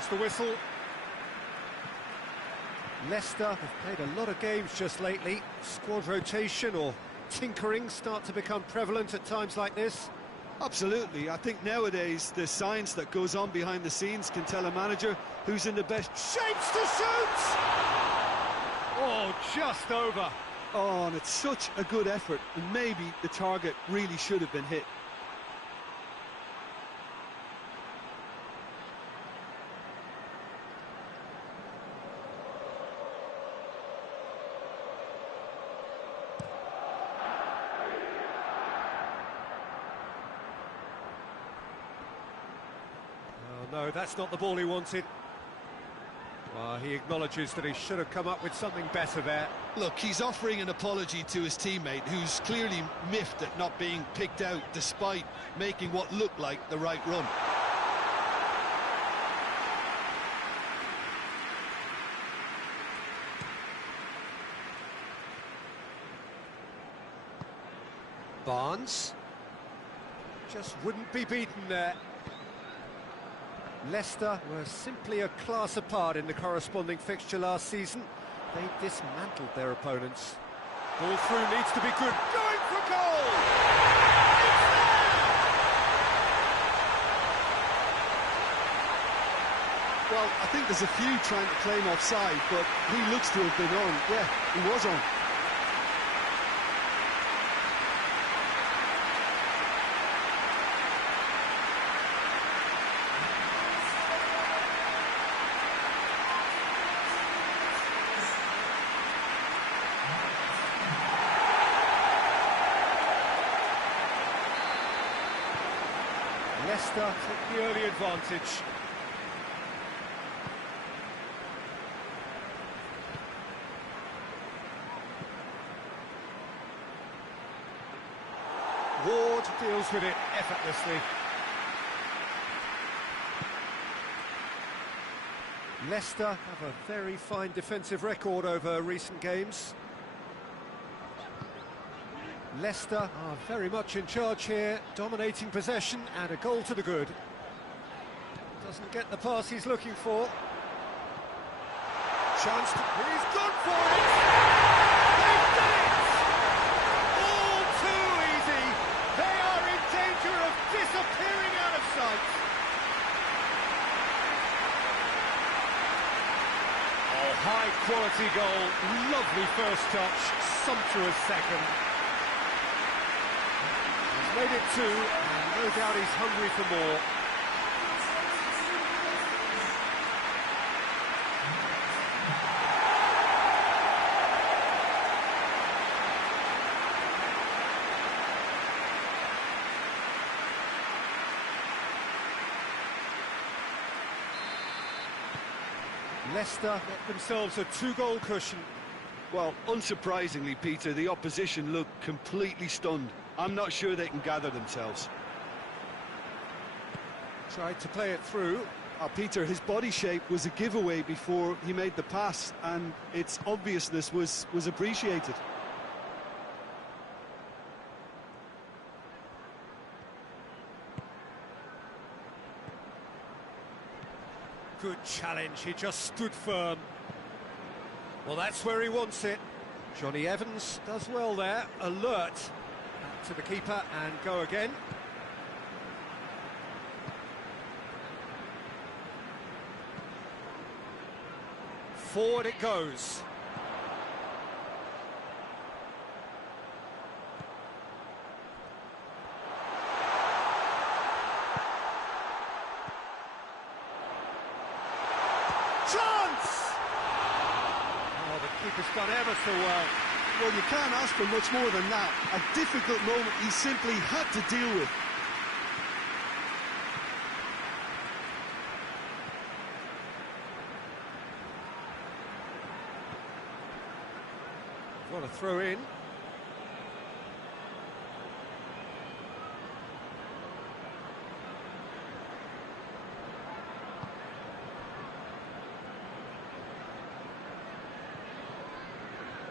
There's the whistle. Leicester have played a lot of games just lately. Squad rotation or tinkering start to become prevalent at times like this. Absolutely. I think nowadays the science that goes on behind the scenes can tell a manager who's in the best shapes to shoot! Oh, just over. Oh, and it's such a good effort, and maybe the target really should have been hit. No, that's not the ball he wanted. Well, he acknowledges that he should have come up with something better there. Look, he's offering an apology to his teammate, who's clearly miffed at not being picked out despite making what looked like the right run. Barnes just wouldn't be beaten there. Leicester were simply a class apart in the corresponding fixture last season. They dismantled their opponents. Ball through needs to be good. Going for goal! It's there! Well, I think there's a few trying to claim offside, but he looks to have been on. Yeah, he was on. Leicester took the early advantage. Ward deals with it effortlessly. Leicester have a very fine defensive record over recent games. Leicester are very much in charge here, dominating possession and a goal to the good. Doesn't get the pass he's looking for. Chance to... He's gone for it! They've done it! All too easy! They are in danger of disappearing out of sight! Oh, high-quality goal, lovely first touch, sumptuous second. Made it two, and no doubt he's hungry for more. Leicester get themselves a two-goal cushion. Well, unsurprisingly, Peter, the opposition look completely stunned. I'm not sure they can gather themselves. Tried to play it through. Peter, his body shape was a giveaway before he made the pass, and its obviousness was appreciated. Good challenge, he just stood firm. Well, that's where he wants it. Johnny Evans does well there, alert. Back to the keeper and go again. Forward it goes. Chance! Oh, the keeper's done ever so well. Well, you can't ask for much more than that. A difficult moment he simply had to deal with. What a throw in.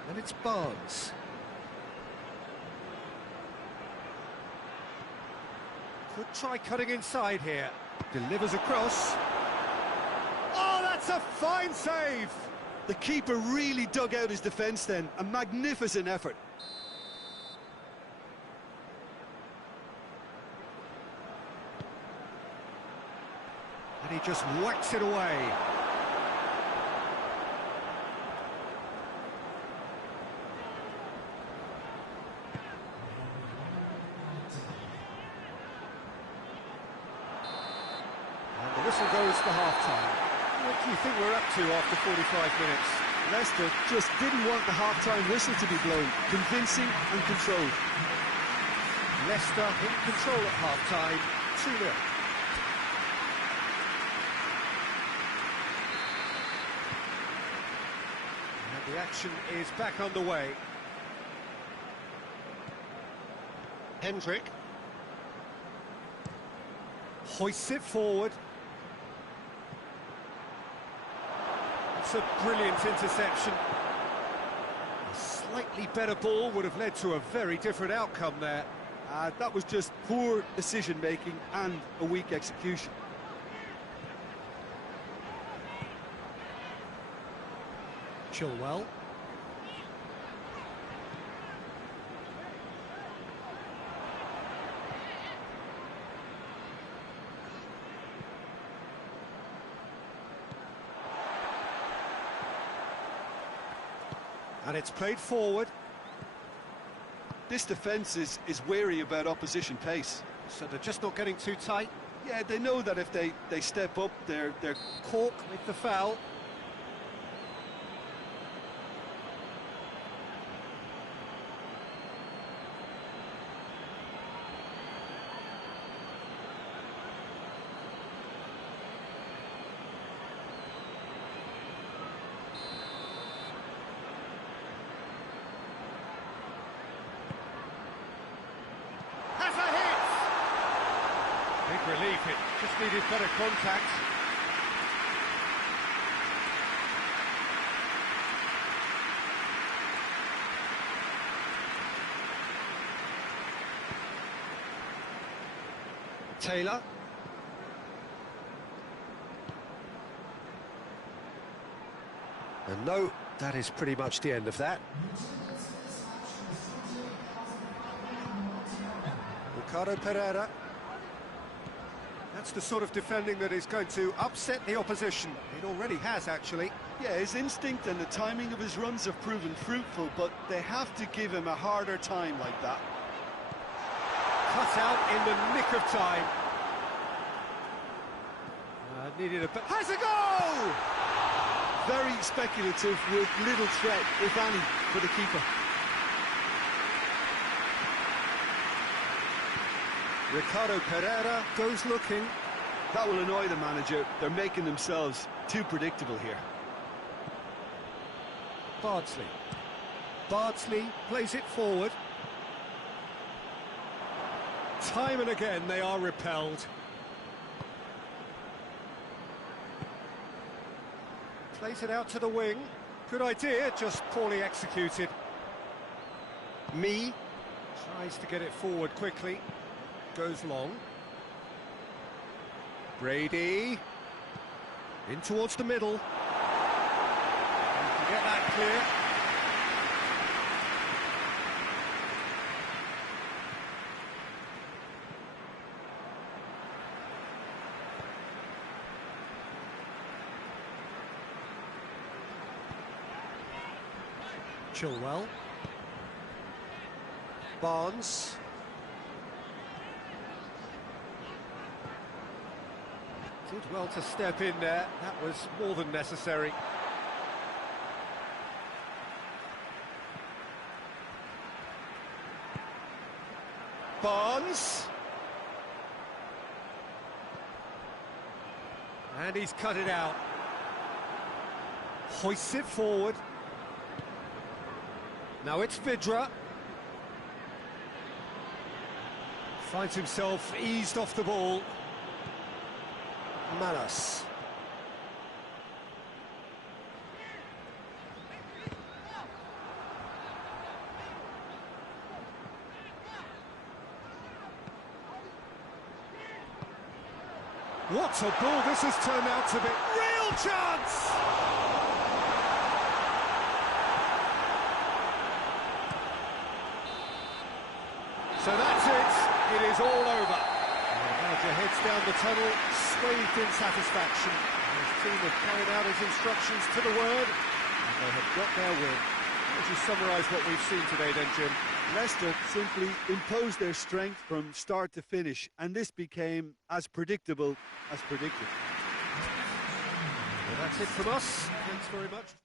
And it's Barnes. Could try cutting inside here. Delivers across. That's a fine save! The keeper really dug out his defence then. A magnificent effort. And he just whacks it away. And the whistle goes for half-time. What do you think we're up to after 45 minutes? Leicester just didn't want the half-time whistle to be blown. Convincing and controlled. Leicester in control at half-time, 2-0. And the action is back underway. Hendrick hoists it forward. It's a brilliant interception. A slightly better ball would have led to a very different outcome there. That was just poor decision-making and a weak execution. Chilwell. And it's played forward. This defence is wary about opposition pace. So they're just not getting too tight. Yeah, they know that if they step up, they're Cork with the foul. Big relief, it just needed better contact. Taylor. And no, that is pretty much the end of that. Ricardo Pereira. That's the sort of defending that is going to upset the opposition. It already has, actually. Yeah, his instinct and the timing of his runs have proven fruitful, but they have to give him a harder time like that. Cut out in the nick of time. Needed a bit. Has a goal! Very speculative with little threat, if any, for the keeper. Ricardo Pereira goes looking. That will annoy the manager. They're making themselves too predictable here. Bardsley. Bardsley plays it forward. Time and again they are repelled. Plays it out to the wing. Good idea, just poorly executed. Me tries to get it forward quickly. Goes long. Brady. In towards the middle. You can get that clear. Chilwell. Barnes. Did well to step in there. That was more than necessary. Barnes. And he's cut it out. Hoists it forward. Now it's Vidra. Finds himself eased off the ball. Manas. What a ball this has turned out to be. Real chance! So that's it. It is all over. The manager heads down the tunnel, swathed in satisfaction. His team have carried out his instructions to the word, and they have got their win. How would you summarise what we've seen today then, Jim? Leicester simply imposed their strength from start to finish, and this became as predictable as predicted. Well, that's it from us. Thanks very much.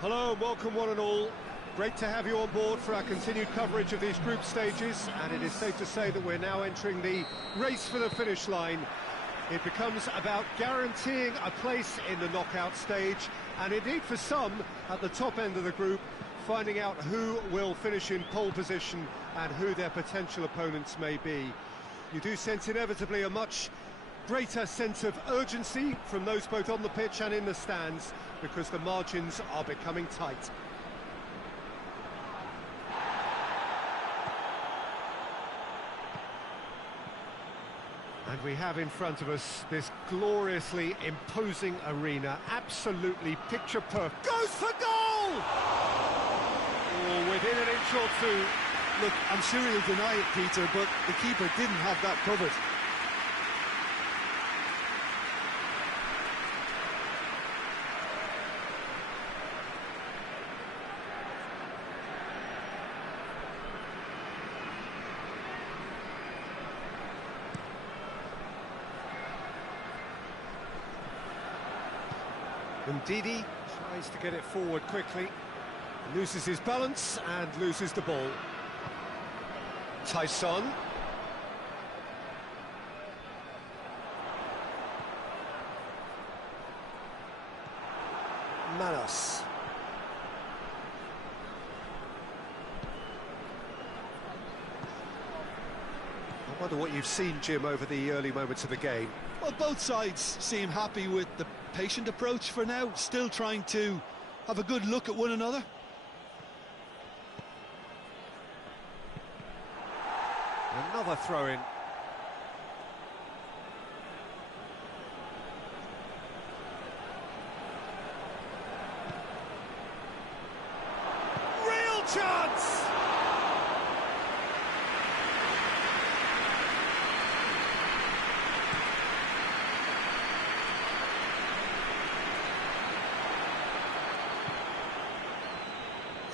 Hello and welcome one and all. Great to have you on board for our continued coverage of these group stages, and it is safe to say that we're now entering the race for the finish line. It becomes about guaranteeing a place in the knockout stage, and indeed for some at the top end of the group, finding out who will finish in pole position and who their potential opponents may be. You do sense inevitably a much greater sense of urgency from those both on the pitch and in the stands, because the margins are becoming tight. And we have in front of us this gloriously imposing arena, absolutely picture perfect. Goes for goal! Oh, within an inch or two. Look, I'm sure he'll deny it, Peter, but the keeper didn't have that covered. Ndidi tries to get it forward quickly, loses his balance and loses the ball. Tyson. Manos. I wonder what you've seen, Jim, over the early moments of the game. Well, both sides seem happy with the patient approach for now, still trying to have a good look at one another. Another throw-in. Real chance!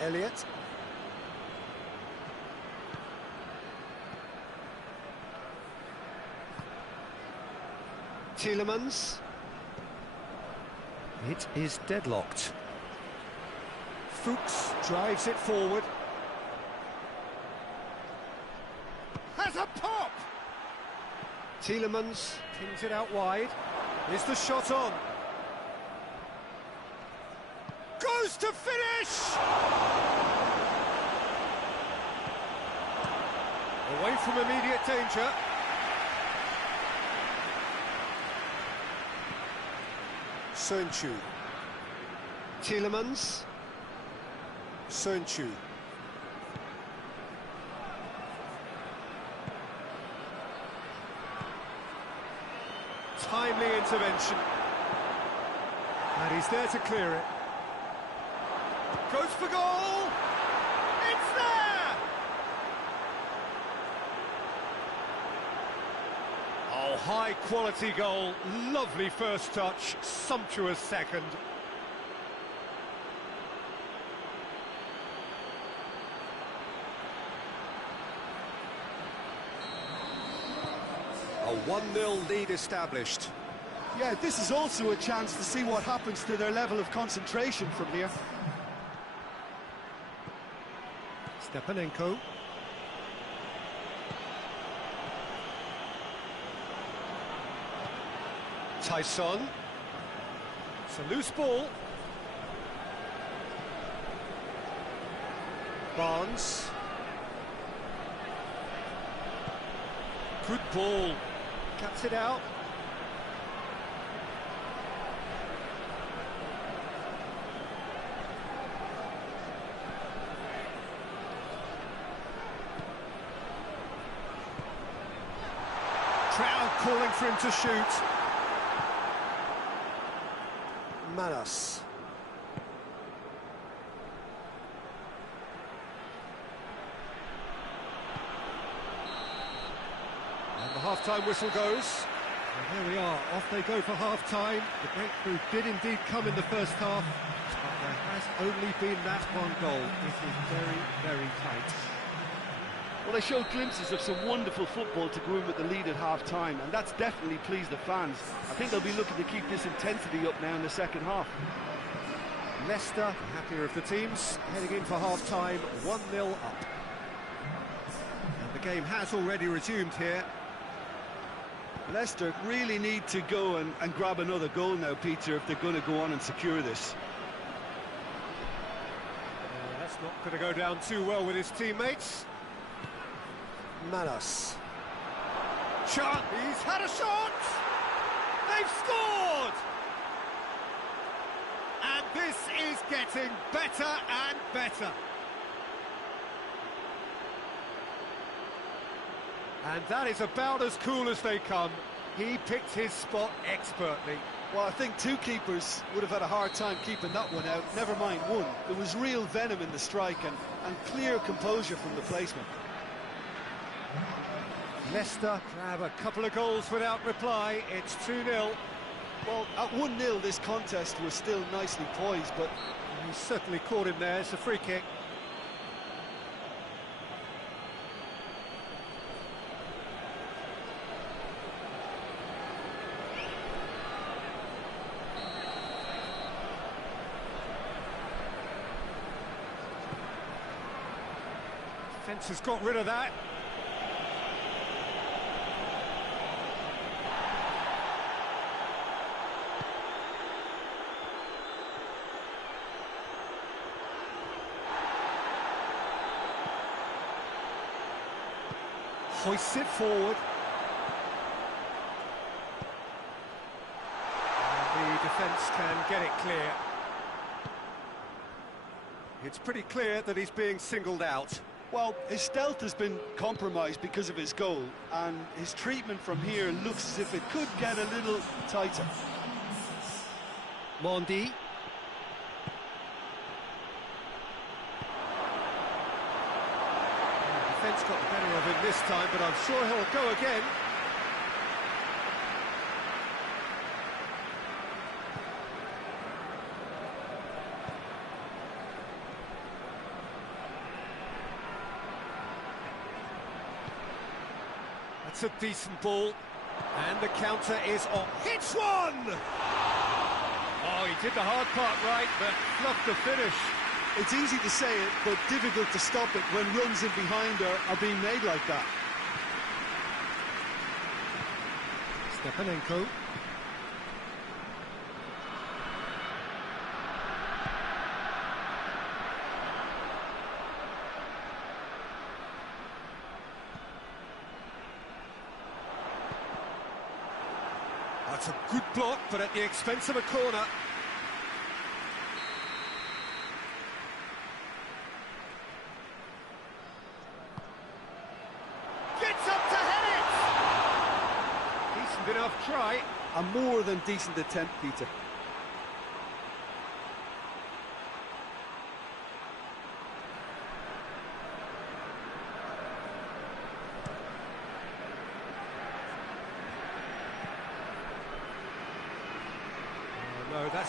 Elliott. Tielemans. It is deadlocked. Fuchs drives it forward. Has a pop! Tielemans pings it out wide. Is the shot on? Goes to finish! Away from immediate danger. Sönchu. Tielemans. Sönchu. Timely intervention. And he's there to clear it. Goes for goal! high-quality goal, lovely first touch, sumptuous second. A 1-0 lead established. Yeah, this is also a chance to see what happens to their level of concentration from here. Stepanenko. Tyson. It's a loose ball. Barnes. Good ball. Cuts it out. Crowd calling for him to shoot. Manas. And the half-time whistle goes. And here we are, off they go for half-time. The breakthrough did indeed come in the first half, but there has only been that one goal. It is very, very tight. Well, they showed glimpses of some wonderful football to go in with the lead at half-time, and that's definitely pleased the fans. I think they'll be looking to keep this intensity up now in the second half. Leicester, happier of the teams, heading in for half-time, 1-0 up. And the game has already resumed here. Leicester really need to go and grab another goal now, Peter, if they're going to go on and secure this. That's not going to go down too well with his teammates. Manas. Shot! He's had a shot! They've scored! And this is getting better and better. And that is about as cool as they come. He picked his spot expertly. Well, I think two keepers would have had a hard time keeping that one out, never mind one. There was real venom in the strike and clear composure from the placement. Leicester grab a couple of goals without reply. It's 2-0. Well, at 1-0 this contest was still nicely poised, but he certainly caught him there. It's a free kick. Defence has got rid of that. Hoists it forward. And the defence can get it clear. It's pretty clear that he's being singled out. Well, his stealth has been compromised because of his goal, and his treatment from here looks as if it could get a little tighter. Mondi. Defence got the better of him this time, but I'm sure he'll go again. That's a decent ball, and the counter is on. Hits one! Oh, he did the hard part right, but fluffed the finish. It's easy to say it, but difficult to stop it when runs in behind are being made like that. Stepanenko. That's a good block, but at the expense of a corner. Gets up to head it! Decent enough try. A more than decent attempt, Peter.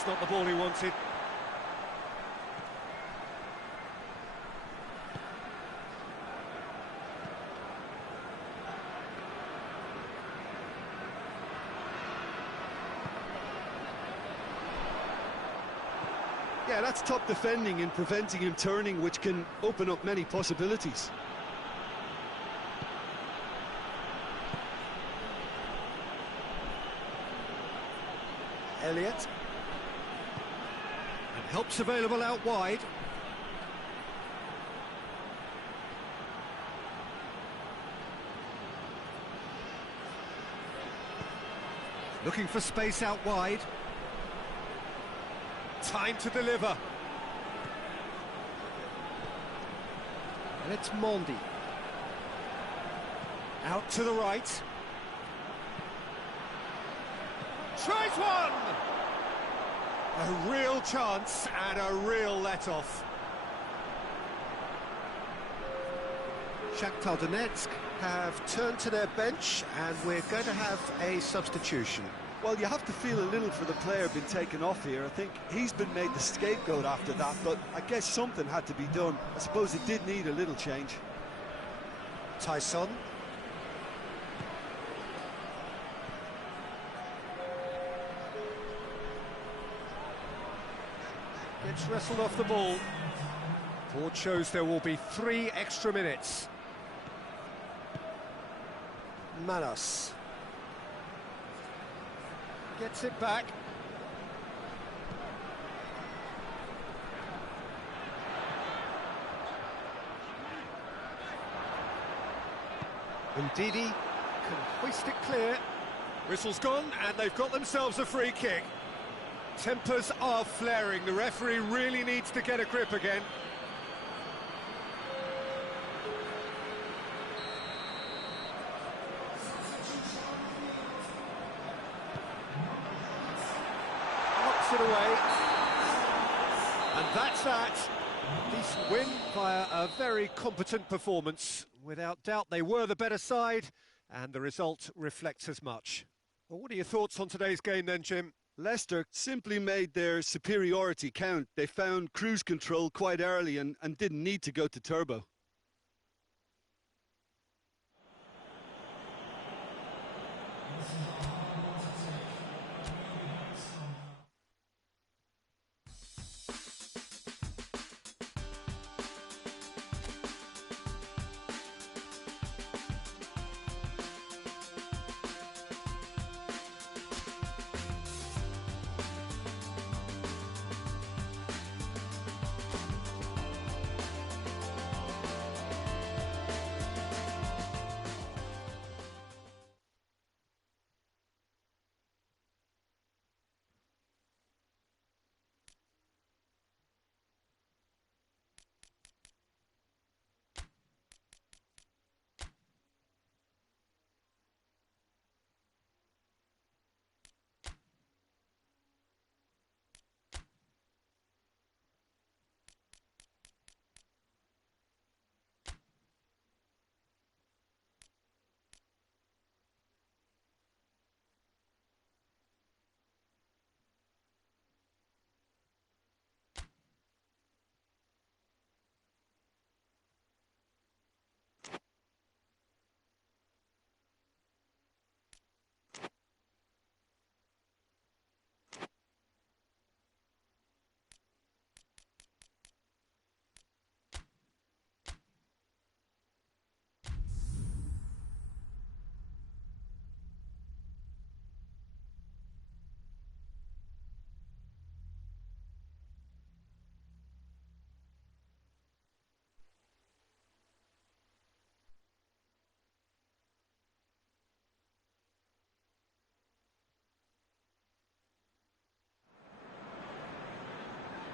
That's not the ball he wanted. Yeah, that's top defending and preventing him turning, which can open up many possibilities. Elliott. And help's available out wide. Looking for space out wide. Time to deliver. And it's Mondi. Out to the right. Tries one! A real chance and a real let-off. Shakhtar Donetsk have turned to their bench and we're going to have a substitution. Well, you have to feel a little for the player being taken off here. I think he's been made the scapegoat after that, but I guess something had to be done. I suppose it did need a little change. Tyson. Gets wrestled off the ball. Board shows there will be 3 extra minutes. Manos. Gets it back. Ndidi can hoist it clear. Whistle's gone and they've got themselves a free kick. Tempers are flaring. The referee really needs to get a grip again. It away, and that's that. Decent win via a very competent performance. Without doubt they were the better side and the result reflects as much. Well, what are your thoughts on today's game then, Jim? Leicester simply made their superiority count. They found cruise control quite early and didn't need to go to turbo.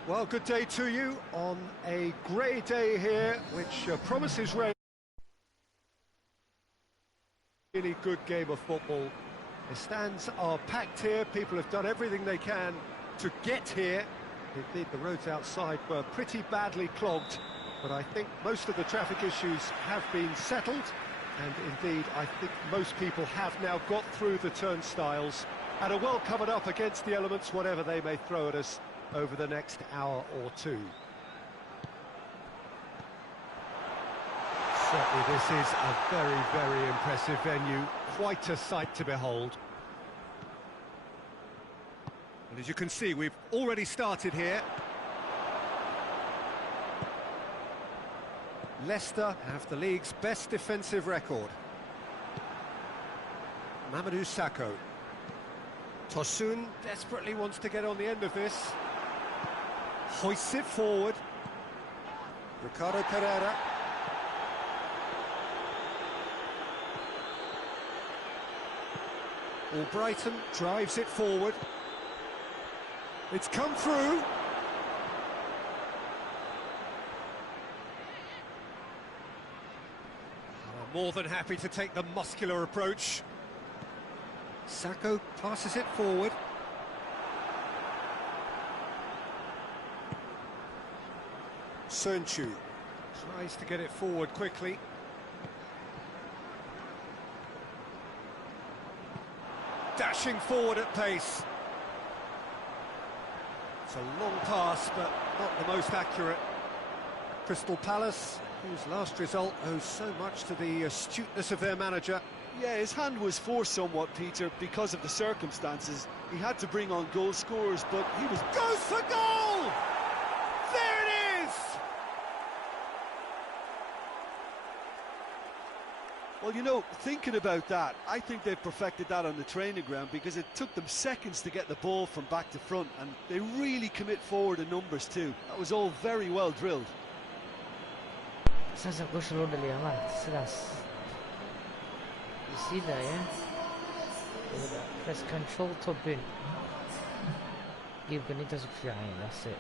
Well, good day to you on a grey day here, which promises rain. Really good game of football. The stands are packed here. People have done everything they can to get here. Indeed, the roads outside were pretty badly clogged, but I think most of the traffic issues have been settled. And indeed, I think most people have now got through the turnstiles And are well covered up against the elements, whatever they may throw at us over the next hour or two. Certainly this is a very, very impressive venue. Quite a sight to behold. And as you can see, we've already started here. Leicester have the league's best defensive record. Mamadou Sakho. Tosun desperately wants to get on the end of this. Hoists it forward. Ricardo Pereira. Albrighton drives it forward. It's come through. More than happy to take the muscular approach. Sakho passes it forward. Sernchu tries to get it forward quickly. Dashing forward at pace. It's a long pass, but not the most accurate. Crystal Palace, whose last result owes so much to the astuteness of their manager. Yeah, his hand was forced somewhat, Peter, because of the circumstances. He had to bring on goal scorers, but he was... Goes for goal! There it is! Well, you know, thinking about that, I think they perfected that on the training ground because it took them seconds to get the ball from back to front, and they really commit forward in numbers too. That was all very well drilled. Sasa push load liya man, silas. You see that, yeah? Press control to bin. Give ganito sa flying, that's it.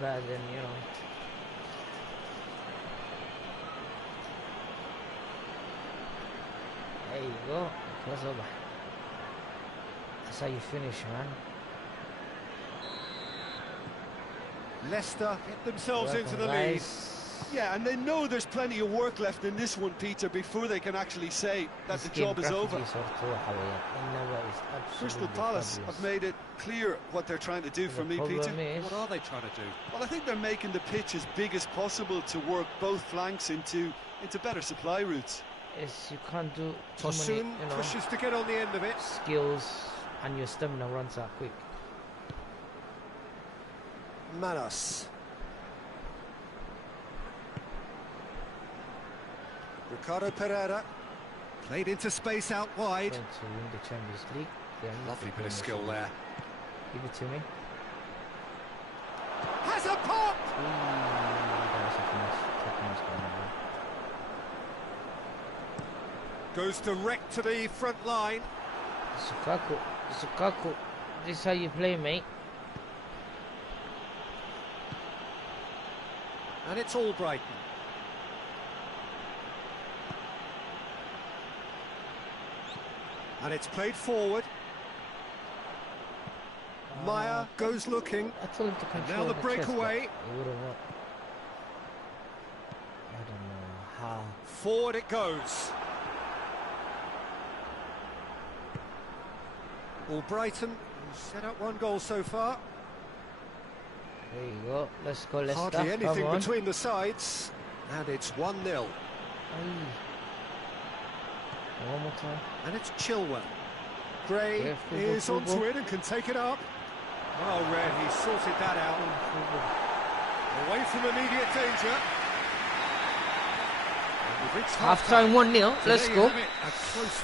Better than, you know. There you go. That's over. That's how you finish, man. Leicester get themselves into the lead. Yeah, and they know there's plenty of work left in this one, Peter, before they can actually say that the job is over. Crystal Palace have made it clear what they're trying to do for me, Peter. What are they trying to do? Well, I think they're making the pitch as big as possible to work both flanks into better supply routes. Yes, you can't do Tosun pushes to get on the end of it. Skills and your stamina runs out quick. Manos. Ricardo Pereira played into space out wide. Going to win the Champions League. Lovely bit of skill there. Give it to me. Has a pop! Goes direct to the front line. Sukaku, this is how you play, mate. And it's Albrighton. And it's played forward. Maya goes looking. I told him to control now the breakaway. He wouldn't want. I don't know how. Forward it goes. Albrighton set up one goal so far. There you go. Let's go. Let's Hardly anything between the sides. And it's 1-0. One more time. And it's Chilwell. Gray is onto it and can take it up. Well read, he sorted that out. Away from immediate danger. Half-time 1-0. Let's go.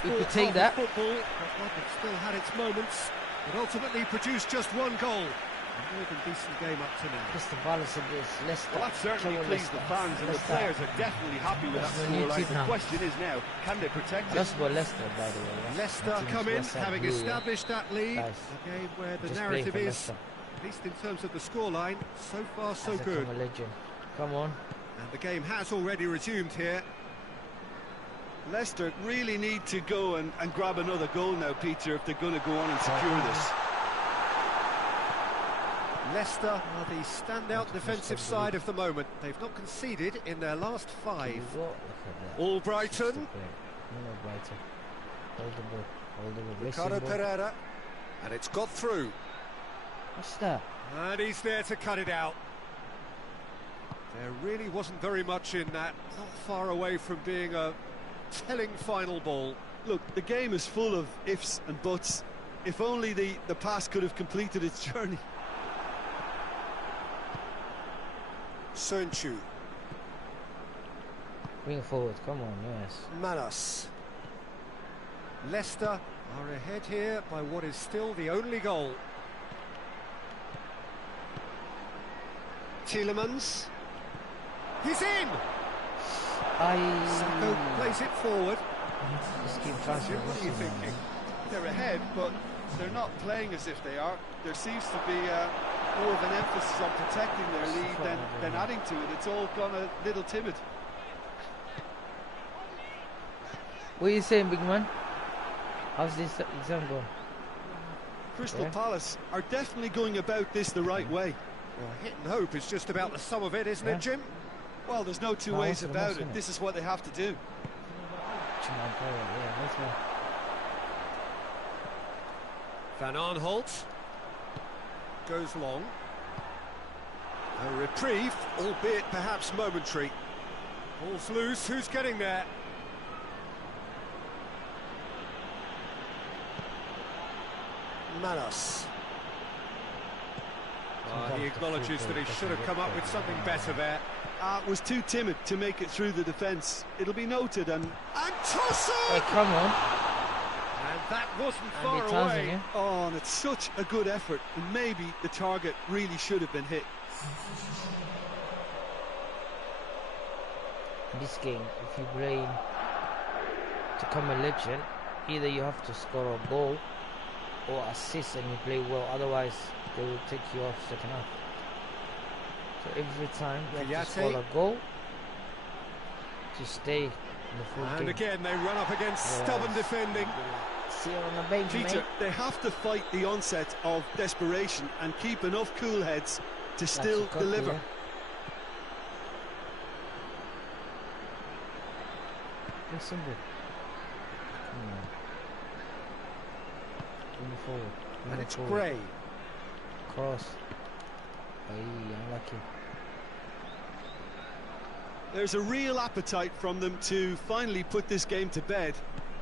We could take that. Football, but it still had its moments. It ultimately produced just one goal. A more than decent game up to now. Crystal Palace of this. Leicester. Well, that certainly pleased the fans, and the players are definitely happy with that scoreline. The question is now, can they protect it? That's for Leicester, by the way. Yeah? Leicester come in, having established that lead. Nice. A game where the Just narrative playing for is, Leicester. at least in terms of the scoreline, so far so good. I'm a legend. Come on. And the game has already resumed here. Leicester really need to go and grab another goal now, Peter, if they're going to go on and secure this. Leicester are the standout defensive side of the moment. They've not conceded in their last 5. Hold Albrighton. the ball. Hold the ball. Ricardo Pereira. And it's got through. What's that? And he's there to cut it out. There really wasn't very much in that. Not far away from being a telling final ball. Look, the game is full of ifs and buts. If only the pass could have completed its journey. Sönchu. Bring it forward, come on, yes. Manas. Leicester are ahead here by what is still the only goal. Tielemans. He's in! Sacco plays it forward. Just keep Jim, transferring. what are you thinking? They're ahead, but they're not playing as if they are. There seems to be more of an emphasis on protecting their lead than adding to it. It's all gone a little timid. What are you saying, big man? How's this exam going? Crystal Palace are definitely going about this the right way. Well, hit and hope is just about the sum of it, isn't it, Jim? Well, there's no two ways about it. This is what they have to do. Van Aanholt goes long. A reprieve, albeit perhaps momentary. Ball's loose, who's getting there? Manos. He acknowledges that he should have come up with something better there. Was too timid to make it through the defence. It'll be noted and Tosso! Hey, come on. And that wasn't Andy far away. Townsend, yeah? oh, and it's such a good effort. And maybe the target really should have been hit. In this game, if you play to become a legend, either you have to score a goal or assist and you play well, otherwise they will take you off second half. So every time you have to score a goal to stay in the full game. And again they run up against stubborn defending. See on the bench, Peter, mate. they have to fight the onset of desperation and keep enough cool heads to still deliver. It's simple. Bring it forward. And it's Gray. Cross. Unlucky. There's a real appetite from them to finally put this game to bed,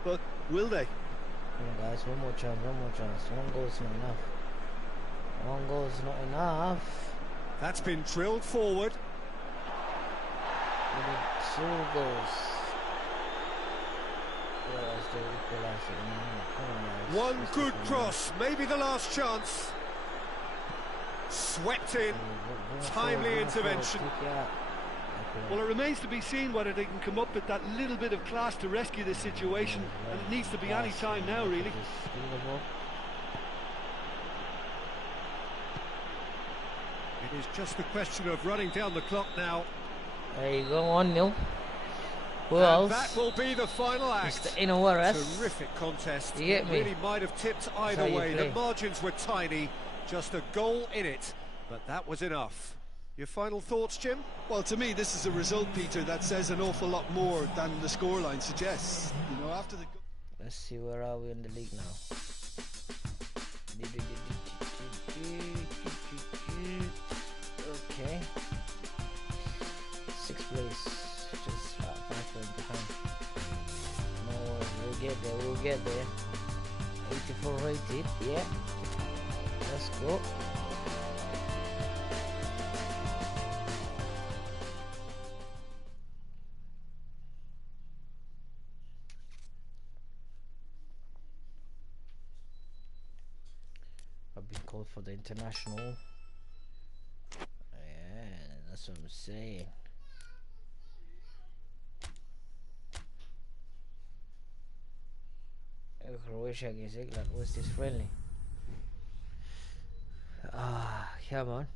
but will they? Come on, guys, one more chance, one more chance. One goal's not enough. One goal's not enough. That's been drilled forward. We need 2 goals. Otherwise they'll equalise it. Come on, guys. One good cross, maybe the last chance. Swept in, timely intervention. Well, it remains to be seen whether they can come up with that little bit of class to rescue this situation, and it needs to be any time now, really. It is just a question of running down the clock now. There you go, 1-0. Who And else? that will be the final act. Mr. Inawaras. Terrific contest. You get It me? really might have tipped either how you way. play. The margins were tiny, just a goal in it, but that was enough. Your final thoughts, Jim? Well, to me, this is a result, Peter, that says an awful lot more than the scoreline suggests. You know, after the... Let's see, where are we in the league now? Okay. 6th place, just 5 points behind. No worries, we'll get there, we'll get there. 84 rated, yeah. Let's go. I've been called for the international. Yeah, that's what I'm saying. Croatia against England. What's this friendly? Come on.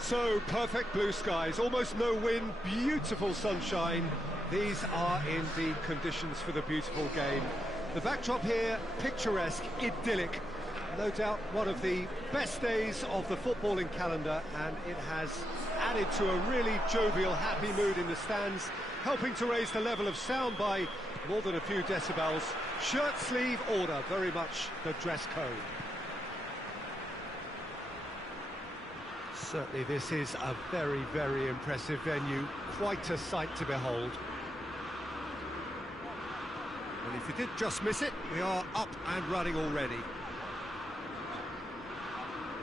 So, perfect blue skies, almost no wind, beautiful sunshine. These are indeed conditions for the beautiful game. The backdrop here, picturesque, idyllic. No doubt one of the best days of the footballing calendar, and it has added to a really jovial, happy mood in the stands, helping to raise the level of sound by more than a few decibels. Shirt sleeve order, very much the dress code. Certainly this is a very, very impressive venue, quite a sight to behold. And if you did just miss it, we are up and running already.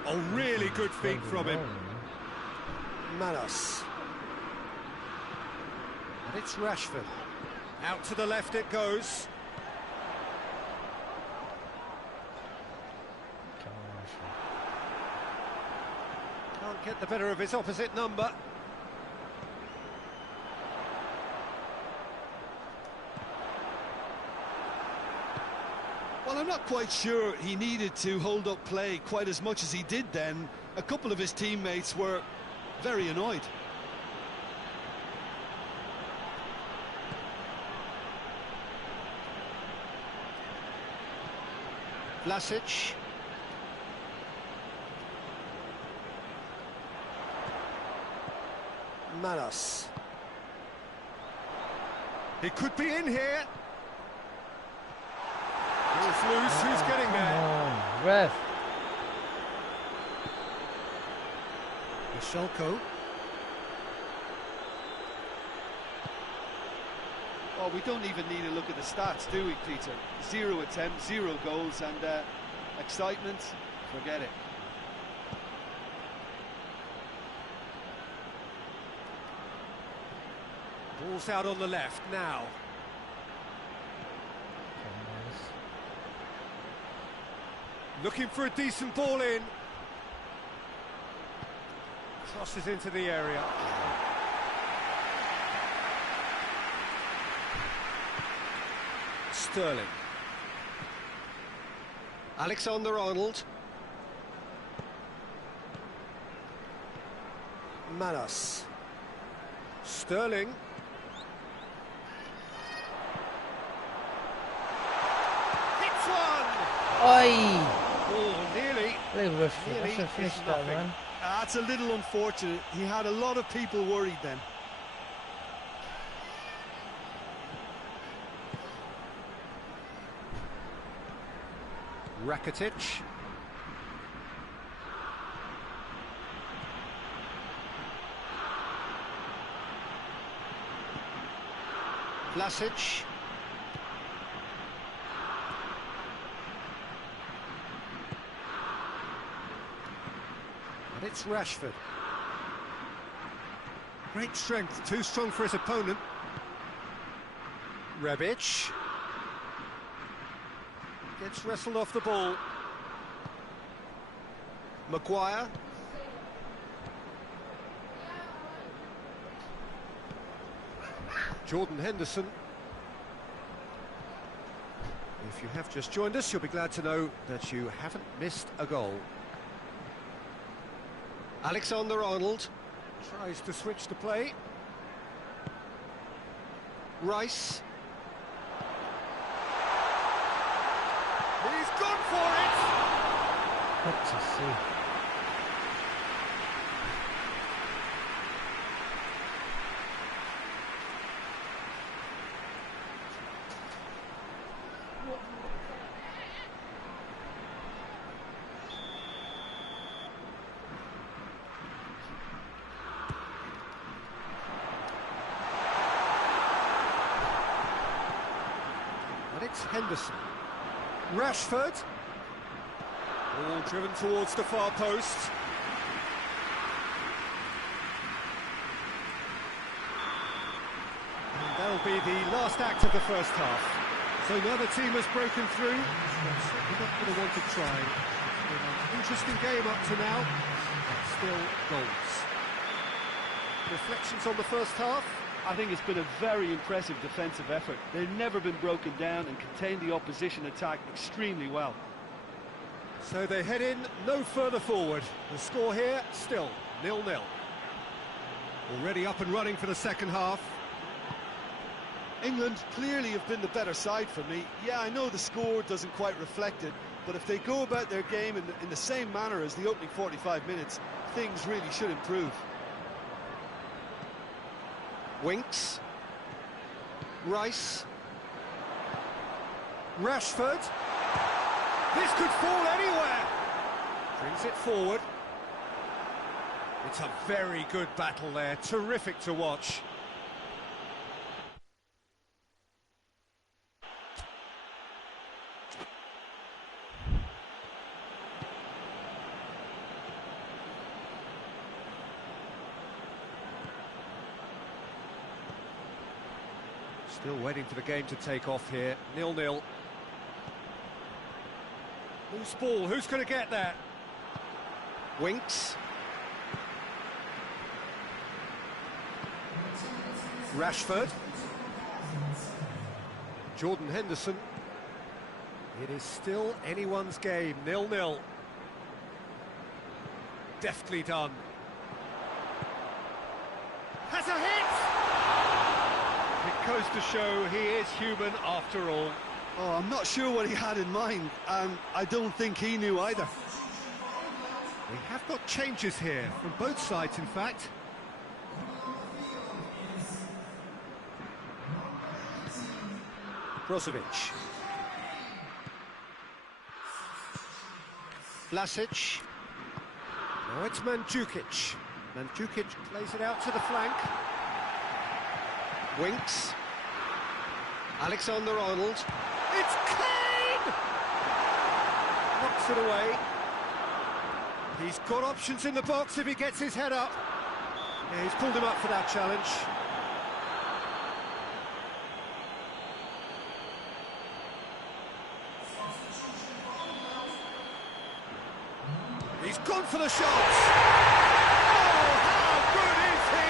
Oh, really good feet from him. Manos. And it's Rashford. Out to the left it goes. Can't get the better of his opposite number. Well, I'm not quite sure he needed to hold up play quite as much as he did then. A couple of his teammates were very annoyed. Vlasic. Manos. He could be in here. It's loose, who's getting there? Ref. Michalko. Oh, we don't even need to look at the stats, do we, Peter? 0 attempts, 0 goals, and excitement, forget it. Ball's out on the left now. Looking for a decent ball in. Tosses into the area. Sterling. Alexander-Arnold. Manos. Sterling. Hits one! Oi! Oh, nearly. Little ref. I Nearly should have finished is that nothing. one. That's a little unfortunate. He had a lot of people worried then. Rakitic. Vlasic. And it's Rashford. Great strength, too strong for his opponent. Rebic. Gets wrestled off the ball. Maguire. Jordan Henderson. If you have just joined us, you'll be glad to know that you haven't missed a goal. Alexander-Arnold tries to switch the play. Rice. He's gone for it! What to see? And it's Henderson. Rashford. Ball driven towards the far post. And that'll be the last act of the first half. So now the team has broken through. They're certainly not going to want to try. It's been an interesting game up to now, but still goals. Reflections on the first half? I think it's been a very impressive defensive effort. They've never been broken down and contained the opposition attack extremely well. So they head in no further forward. The score here, still 0-0. Already up and running for the second half. England clearly have been the better side for me. Yeah, I know the score doesn't quite reflect it, but if they go about their game in the same manner as the opening 45 minutes, things really should improve. Winks. Rice. Rashford. This could fall anywhere. Brings it forward. It's a very good battle there. Terrific to watch. Still waiting for the game to take off here. 0-0. Loose ball. Who's going to get that? Winks. Rashford. Jordan Henderson. It is still anyone's game. 0-0. Deftly done. Has a hit! It goes to show he is human after all. Oh, I'm not sure what he had in mind, and I don't think he knew either. We have got changes here, from both sides in fact. Brozovic. Vlasic. Now it's Mandzukic. Mandzukic plays it out to the flank. Winks. Alexander-Arnold. It's Kane! Knocks it away. He's got options in the box if he gets his head up. Yeah, he's pulled him up for that challenge. He's gone for the shots! Oh, how good is he!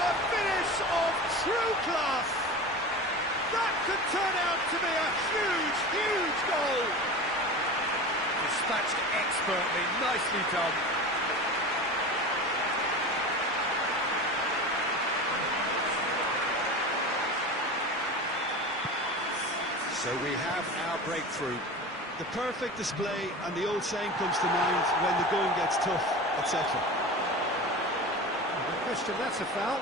A finish of true class! That could turn out to be a huge, huge goal! Dispatched expertly, nicely done. So we have our breakthrough. The perfect display, and the old saying comes to mind: when the going gets tough, etc. No question, that's a foul.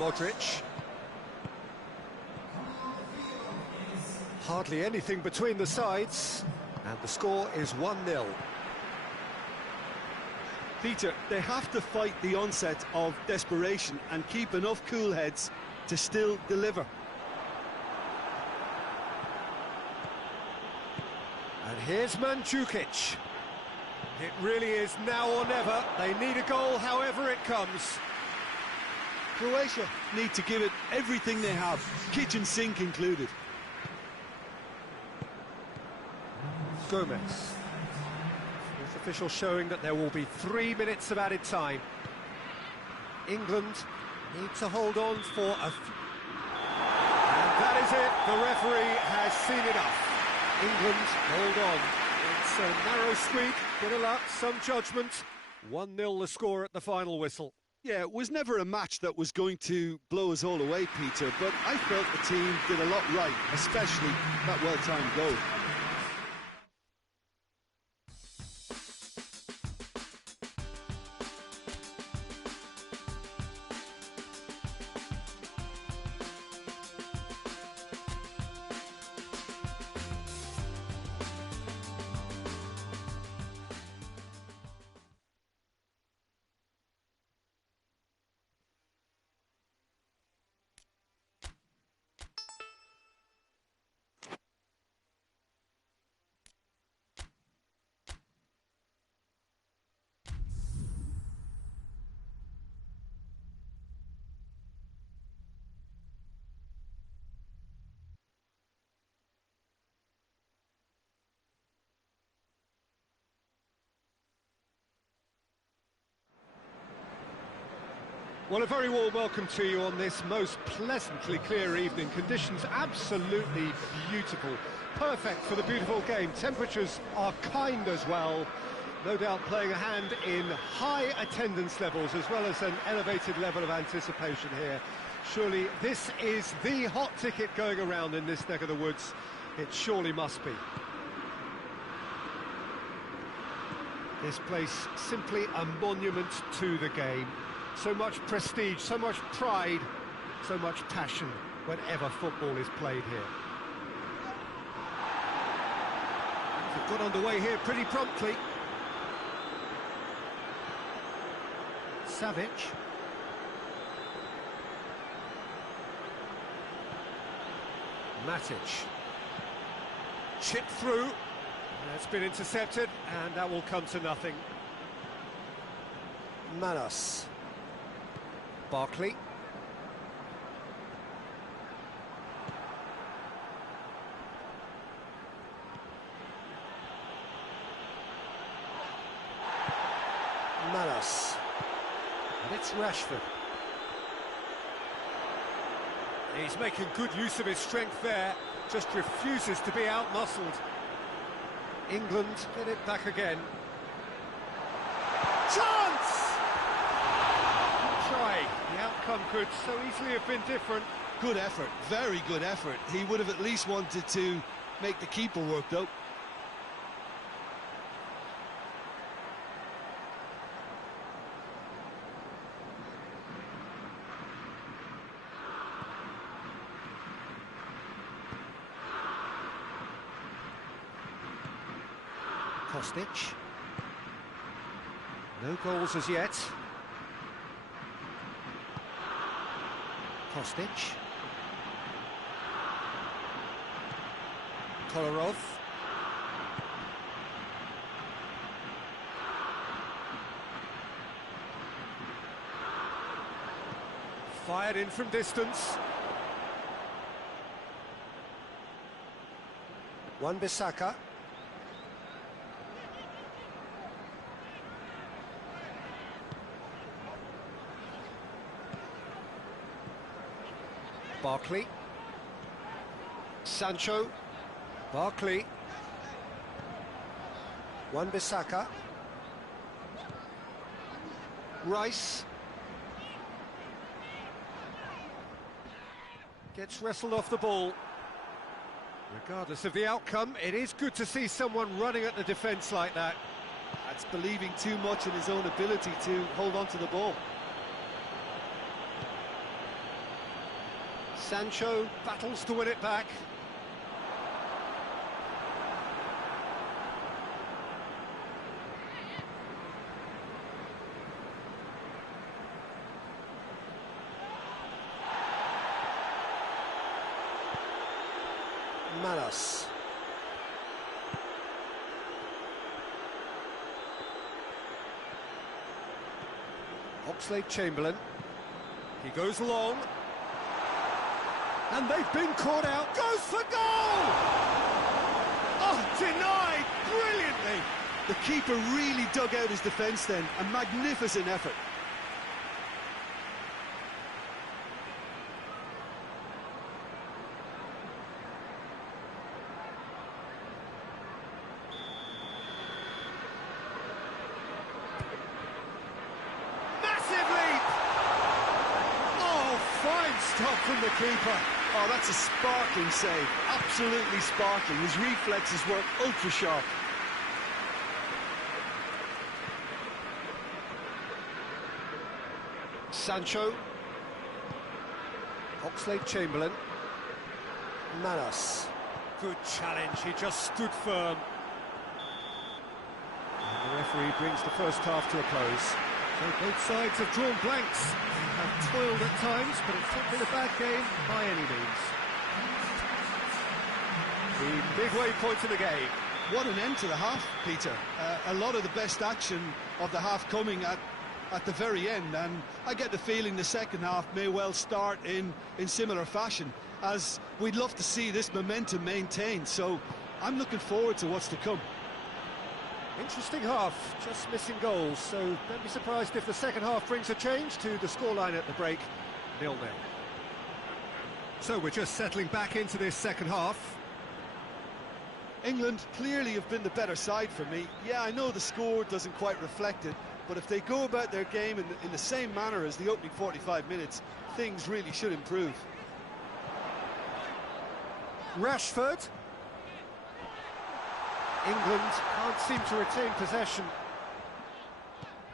Modric. Hardly anything between the sides, and the score is 1-0. Peter, they have to fight the onset of desperation and keep enough cool heads to still deliver. And here's Mandzukic. It really is now or never. They need a goal however it comes. Croatia need to give it everything they have, kitchen sink included. Gomez. Fourth official showing that there will be 3 minutes of added time. England need to hold on for a... And that is it. The referee has seen enough. England hold on. It's a narrow squeak, bit of luck, some judgment. 1-0 the score at the final whistle. Yeah, it was never a match that was going to blow us all away, Peter, but I felt the team did a lot right, especially that well-timed goal. Well, a very warm welcome to you on this most pleasantly clear evening. Conditions absolutely beautiful. Perfect for the beautiful game. Temperatures are kind as well. No doubt playing a hand in high attendance levels as well as an elevated level of anticipation here. Surely this is the hot ticket going around in this neck of the woods. It surely must be. This place simply a monument to the game. So much prestige, so much pride, so much passion whenever football is played here. They've got underway here pretty promptly. Savic. Matic. Chip through. It's been intercepted, and that will come to nothing. Manos. Barkley. Manos. And it's Rashford. He's making good use of his strength there, just refuses to be out-muscled. England get it back again. Chance! Try. The outcome could so easily have been different. Good effort, very good effort. He would have at least wanted to make the keeper work, though. Kostic. No goals as yet. Kostic. Kolarov. Fired in from distance. Wan-Bissaka. Barkley. Sancho. Barkley. Wan-Bissaka. Rice. Gets wrestled off the ball. Regardless of the outcome, it is good to see someone running at the defence like that. That's believing too much in his own ability to hold on to the ball. Sancho battles to win it back. Manos. Oxlade-Chamberlain. He goes long. And they've been caught out. Goes for goal! Oh, denied brilliantly. The keeper really dug out his defence then. A magnificent effort. Massive leap! Oh, fine stop from the keeper. Oh, that's a sparkling save. Absolutely sparkling. His reflexes work ultra sharp. Sancho. Oxlade-Chamberlain. Manos. Good challenge, he just stood firm. And the referee brings the first half to a close. So both sides have drawn blanks. They have toiled at times, but it's not been a bad game by any means. The midway point of the game. What an end to the half, Peter. A lot of the best action of the half coming at the very end, and I get the feeling the second half may well start in similar fashion, as we'd love to see this momentum maintained. So I'm looking forward to what's to come. Interesting half, just missing goals, so don't be surprised if the second half brings a change to the scoreline at the break, 0-0. So we're just settling back into this second half. England clearly have been the better side for me. Yeah, I know the score doesn't quite reflect it, but if they go about their game in the same manner as the opening 45 minutes, things really should improve. Rashford. England can't seem to retain possession.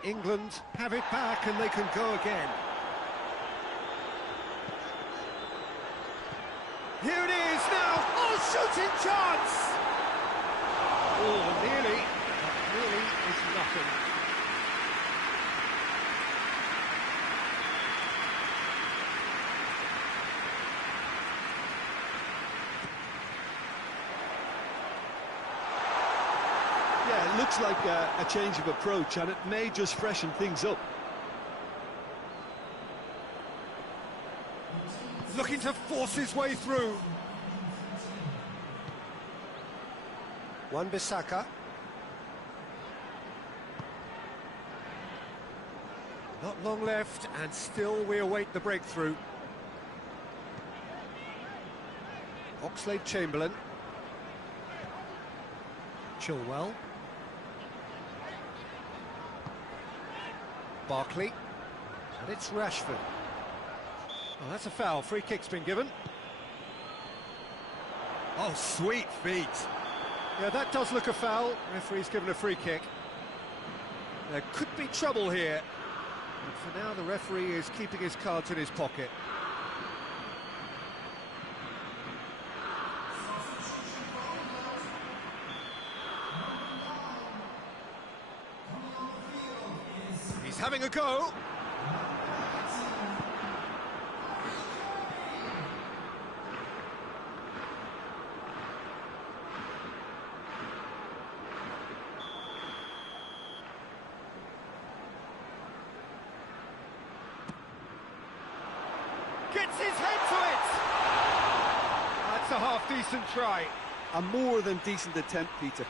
England have it back and they can go again. Here it is now. Oh, shooting chance! Oh, nearly. That really is nothing. Yeah, it looks like a change of approach, and it may just freshen things up. Looking to force his way through. Wan-Bissaka. Not long left, and still we await the breakthrough. Oxlade-Chamberlain. Chilwell. Barkley. And it's Rashford. Oh, that's a foul. Free kick's been given. Oh, sweet feet. Yeah, that does look a foul. Referee's given a free kick. There could be trouble here. But for now, the referee is keeping his cards in his pocket. He's having a go. Gets his head to it! That's a half-decent try. A more than decent attempt, Peter.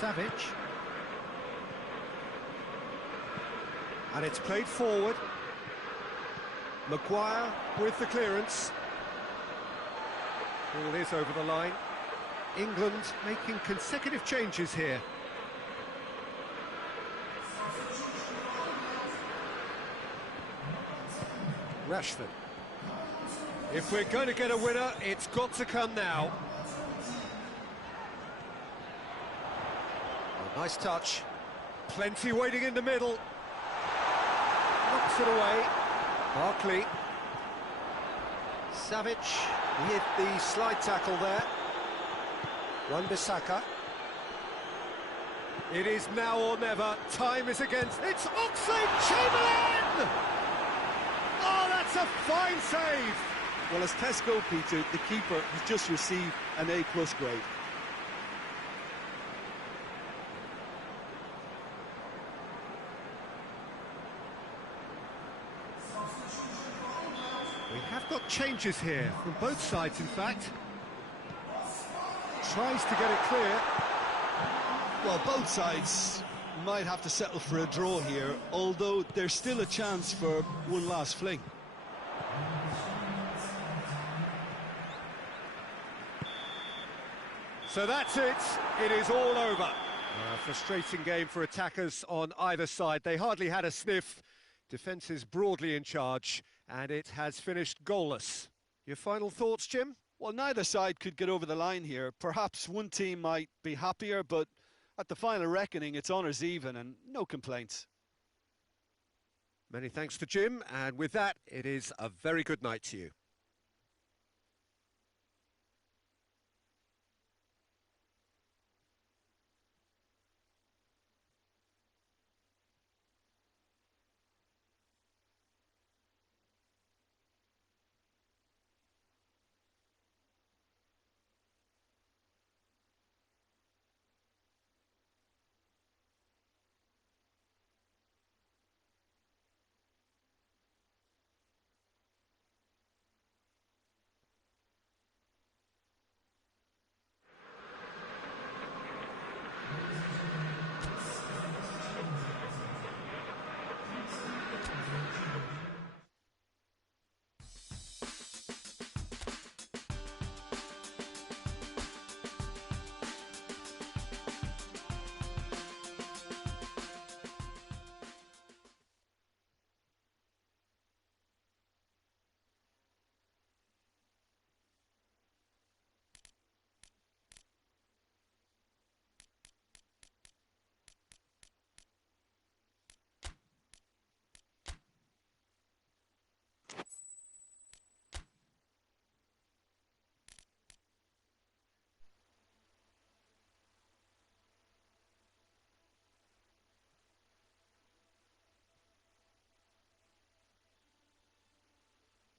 Savage. And it's played forward. Maguire with the clearance. Ball is over the line. England making consecutive changes here. Rashford. If we're going to get a winner, it's got to come now. Nice touch. Plenty waiting in the middle. Knocks it away. Barkley. Savage. He hit the slide tackle there. Wan-Bissaka. It is now or never. Time is against. It's Oxlade-Chamberlain! Oh, that's a fine save! Well, as tests go, Peter, the keeper has just received an A+ grade. We have got changes here, from both sides in fact. Tries to get it clear. Well, both sides might have to settle for a draw here, although there's still a chance for one last fling. So that's it, it is all over. A frustrating game for attackers on either side. They hardly had a sniff. Defence is broadly in charge, and it has finished goalless. Your final thoughts, Jim? Well, neither side could get over the line here. Perhaps one team might be happier, but at the final reckoning, it's honours even and no complaints. Many thanks to Jim, and with that, it is a very good night to you.